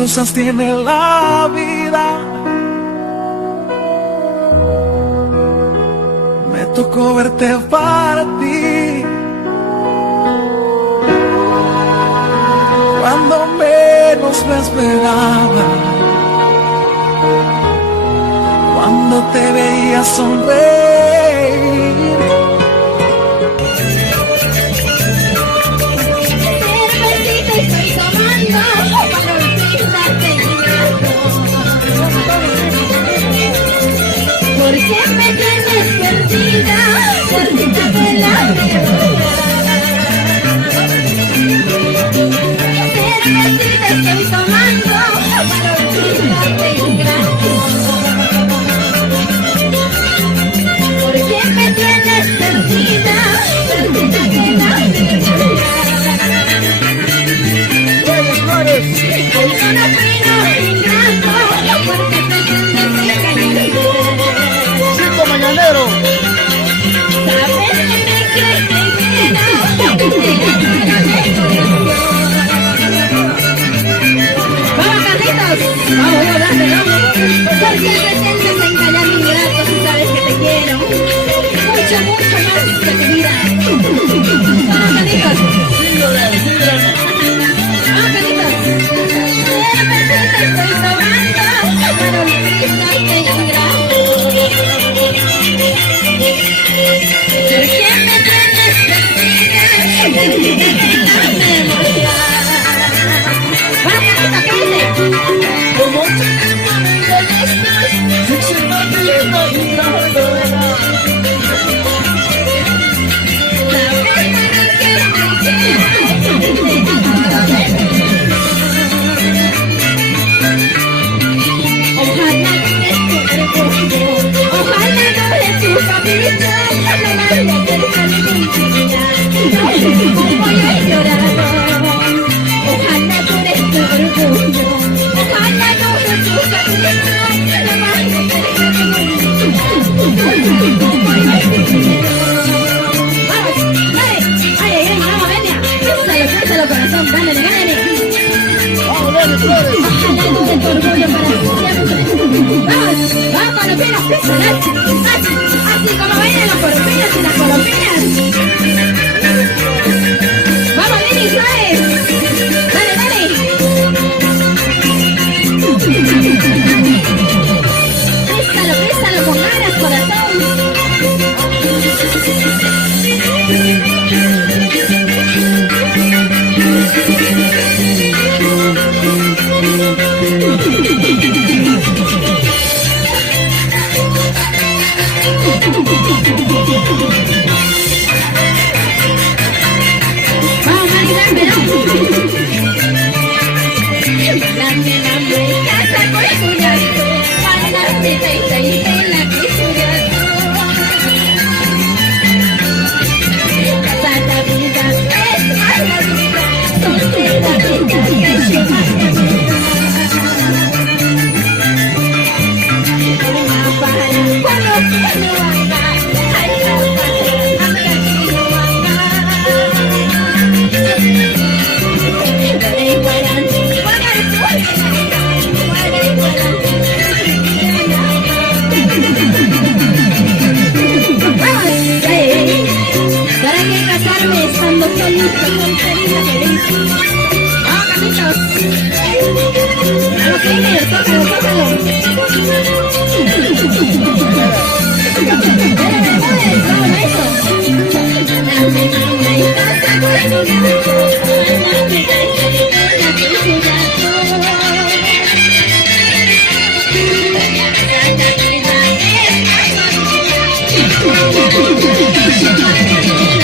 cosas tiene la vida. Me tocó verte partir cuando menos me esperaba, cuando te veía sonreír. Estoy tomando para olvidarte mi gato. ¿Por qué me tienes perdida? Perdida de la memoria. Cervecita estoy tomando para olvidarte mi gato. ¿Por qué me tienes perdida? Perdida de la memoria. Ay, no opino ingrato, porque pretendes engañarme. Circo Mañanero. Sabes que me crees primero, que te gana de corazón. Vamos, Carlitos, vamos, dale, vamos. Porque pretendes engañar mi ingrato si sabes que te quiero mucho, mucho más que tu vida. Vamos, Carlitos. Síguele, síguele. Vamos, Carlitos. Estoy tomando para olvidarte ingrato. ¿Por qué me tienes perdida? Perdida en la memoria. ¡Vamos, Carlitos, qué dice! Como chiquito ni de listos, chiquito ni de ignorado. Ojalá doble tu capricho, no me mande cerca ningún día. Como yo he llorado, ojalá doble tu orgullo. Ojalá doble tu capricho, no me mande cerca ningún día. Como yo he llorado. Vamos, dale, ay, ay, vamos, venga. Piénsalo, corazón, dale, gánale. Vamos, Lenny Flores. Ojalá doble tu orgullo para siempre. Vamos, vamos, colombianas, así como bailan los colombianos y las colombianas. Vamos, Lenny Suárez. Dale, dale. Préstalo con ganas, corazón. Vamos, Mari, dame, casa con Juliato, bailarte, y la que Juliato. Tanta vida es mala vida, soltera vida que es mala vida. Una para cuando no haga, ay, la para, amiga que no haga. ¿Para qué casarme estando feliz, solterita, feliz? ¡Vamos, Carlitos! ¡A lo que viene! ¡Tócalo, tócalo! ¡Vamos, eso! Dame una y casa con tu gato, dame la que tu gato. Tanta vida es